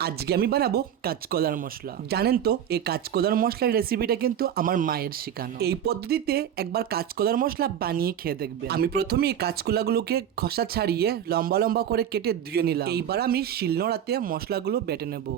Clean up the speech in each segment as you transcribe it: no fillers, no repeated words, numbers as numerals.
আজকে আমি বানাবো কাঁচকলার মশলা। জানেন তো এই কাঁচকলার মশলার রেসিপিটা কিন্তু আমার মায়ের শেখানো। এই পদ্ধতিতে একবার কাঁচকলার মশলা বানিয়ে খেয়ে দেখবেন। আমি প্রথমে এই কাঁচকলাগুলোকে খোসা ছাড়িয়ে লম্বা লম্বা করে কেটে ধুয়ে নিলাম। এইবার আমি শিলনোড়াতে মশলাগুলো বেটে নেব।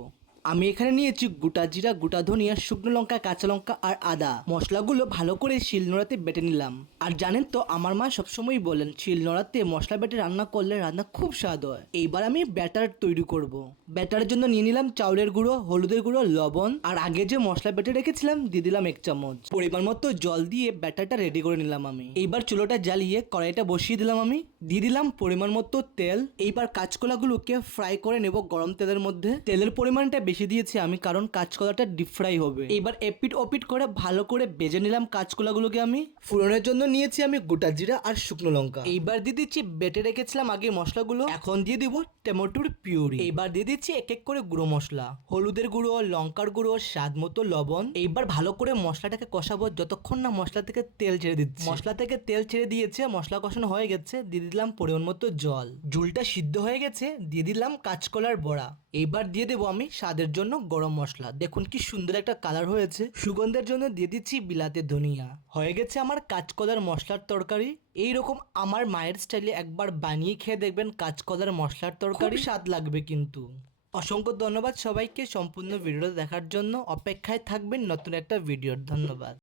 আমি এখানে নিয়েছি গোটা জিরা, গোটা ধনিয়া, শুকনো লঙ্কা, কাঁচা লঙ্কা আর আদা। মশলাগুলো ভালো করে শিলনোড়াতে বেটে নিলাম। আর জানেন তো আমার মা সবসময় বলেন শিলনোড়াতে মশলা বেটে রান্না করলে রান্না খুব স্বাদ হয়। এইবার আমি ব্যাটার তৈরি করব। ব্যাটারের জন্য নিয়ে নিলাম চাউলের গুঁড়ো, হলুদের গুঁড়ো, লবণ আর আগে যে মশলা বেটে রেখেছিলাম দিয়ে দিলাম 1 চামচ। পরিমাণ মতো জল দিয়ে ব্যাটারটা রেডি করে নিলাম আমি। এইবার চুলোটা জ্বালিয়ে কড়াইটা বসিয়ে দিলাম আমি। দিয়ে দিলাম পরিমাণ মতো তেল। এইবার কাঁচকলাগুলোকে ফ্রাই করে নেব গরম তেলের মধ্যে। তেলের পরিমাণটা বেশি দিয়েছি আমি কারণ কাঁচকলাটা ডিপ ফ্রাই হবে। এবার এপিট ওপিট করে ভালো করে ভেজে নিলাম কাঁচকলাগুলোকে আমি। ফোড়নের জন্য নিয়েছি আমি গোটা জিরা আর শুকনো লঙ্কা। এইবার দিয়ে দিচ্ছি বেটে রেখেছিলাম আগে মশলাগুলো। এখন দিয়ে দিব টমেটোর পিউরি। এইবার দিয়ে দিচ্ছি এক এক করে গুঁড়ো মশলা, হলুদের গুঁড়ো, লঙ্কার গুঁড়ো, স্বাদ মতো লবণ। এইবার ভালো করে মশলাটাকে কষাবো যতক্ষণ না মশলা থেকে তেল ছেড়ে দিচ্ছে। মশলা থেকে তেল ছেড়ে দিয়েছে, মশলা কষানো হয়ে গেছে, দিয়ে দিলাম পরিমাণ মতো জল। ঝুলটা সিদ্ধ হয়ে গেছে, দিয়ে দিলাম কাঁচকলার বড়া। এইবার দিয়ে দেবো আমি স্বাদের জন্য গরম মশলা। দেখুন কি সুন্দর একটা কালার হয়েছে। সুগন্ধের জন্য দিয়ে দিচ্ছি বিলাতে ধনিয়া। হয়ে গেছে আমার কাঁচকলার মশলার তরকারি। এইরকম আমার মায়ের স্টাইলে একবার বানিয়ে খেয়ে দেখবেন কাঁচকলার মশলার তরকারি, স্বাদ লাগবে কিন্তু। অসংখ্য ধন্যবাদ সবাইকে সম্পূর্ণ ভিডিওটা দেখার জন্য। অপেক্ষায় থাকবেন নতুন একটা ভিডিওর। ধন্যবাদ।